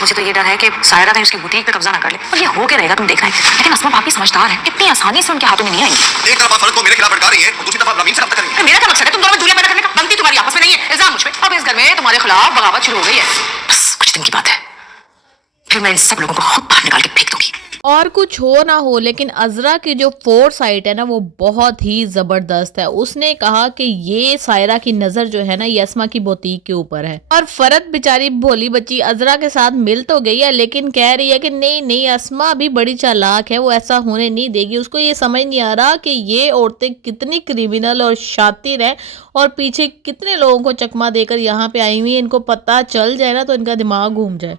مجھے تو یہ ڈر ہے کہ سائرہ کہیں اس کی بوتیک پہ قبضہ نہ کر لے، اور یہ ہو کے رہے گا تم دیکھنا ہے. لیکن اسما باقی سمجھدار ہے، اتنی آسانی سے ان کے ہاتھوں میں نہیں آئیں گی. ایک طرف آپ فرد کو میرے خلاف بھڑکا رہی ہیں اور دوسری طرف آپ نوین سے رابطہ کر رہی ہیں. میرا کیا مقصد ہے تم دونوں میں دوریاں پیدا کرنے کا؟ غلطی تمہاری آپس میں نہیں ہے، الزام مجھ پہ. اب اس گھر میں تمہارے خلاف بغاوت شروع ہو گئی ہے. بس کچھ دن کی بات ہے، پھر میں ان سب لوگوں کو خود باہر نکال کے پھینک دوں گی. اور کچھ ہو نہ ہو لیکن عذرا کی جو فور سائٹ ہے نا وہ بہت ہی زبردست ہے. اس نے کہا کہ یہ سائرہ کی نظر جو ہے نا یہ اسما کی بوتیک کے اوپر ہے، اور فرد بیچاری بھولی بچی عذرا کے ساتھ مل تو گئی ہے لیکن کہہ رہی ہے کہ نہیں اسما بھی بڑی چالاک ہے، وہ ایسا ہونے نہیں دے گی. اس کو یہ سمجھ نہیں آ رہا کہ یہ عورتیں کتنی کریمنل اور شاطر ہیں اور پیچھے کتنے لوگوں کو چکما دے کر یہاں پہ آئی ہوئی ہیں. ان کو پتہ چل جائے نا تو ان کا دماغ گھوم جائے.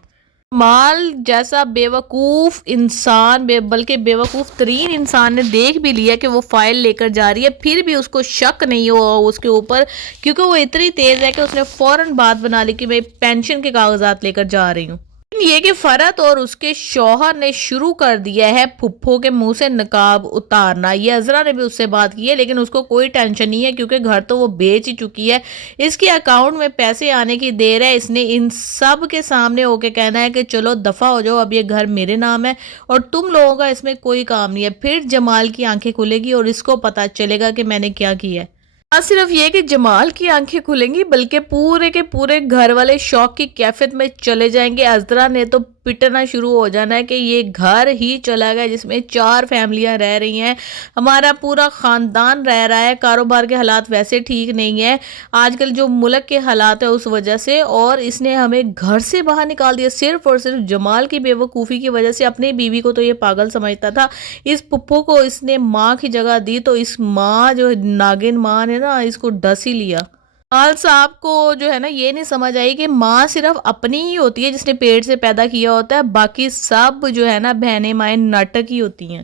مال جیسا بیوقوف انسان بلکہ بیوقوف ترین انسان نے دیکھ بھی لیا کہ وہ فائل لے کر جا رہی ہے، پھر بھی اس کو شک نہیں ہوا اس کے اوپر، کیونکہ وہ اتنی تیز ہے کہ اس نے فوراً بات بنا لی کہ میں پینشن کے کاغذات لے کر جا رہی ہوں. یہ کہ فرد اور اس کے شوہر نے شروع کر دیا ہے پھپھو کے منہ سے نقاب اتارنا. یہ عذرا نے بھی اس سے بات کی ہے لیکن اس کو کوئی ٹینشن نہیں ہے کیونکہ گھر تو وہ بیچ ہی چکی ہے. اس کے اکاؤنٹ میں پیسے آنے کی دیر ہے. اس نے ان سب کے سامنے ہو کے کہنا ہے کہ چلو دفع ہو جاؤ، اب یہ گھر میرے نام ہے اور تم لوگوں کا اس میں کوئی کام نہیں ہے. پھر جمال کی آنکھیں کھلے گی اور اس کو پتا چلے گا کہ میں نے کیا کیا ہے. نہ صرف یہ کہ جمال کی آنکھیں کھلیں گی بلکہ پورے کے پورے گھر والے شوق کی کیفیت میں چلے جائیں گے. عذرا نے تو پٹنا شروع ہو جانا ہے کہ یہ گھر ہی چلا گیا جس میں 4 فیملیاں رہ رہی ہیں، ہمارا پورا خاندان رہ رہا ہے. کاروبار کے حالات ویسے ٹھیک نہیں ہیں آج کل، جو ملک کے حالات ہیں اس وجہ سے، اور اس نے ہمیں گھر سے باہر نکال دیا صرف اور صرف جمال کی بے وقوفی کی وجہ سے. اپنی بیوی کو تو یہ پاگل سمجھتا تھا، اس پپھو کو اس نے ماں کی جگہ دی تو اس ماں جو ناگن ماں نے نا اس کو ڈس ہی لیا. جمال صاحب کو جو ہے نا یہ نہیں سمجھ آئی کہ ماں صرف اپنی ہی ہوتی ہے جس نے پیٹ سے پیدا کیا ہوتا ہے، باقی سب جو ہے نا بہنیں مائیں ناٹک ہی ہوتی ہیں.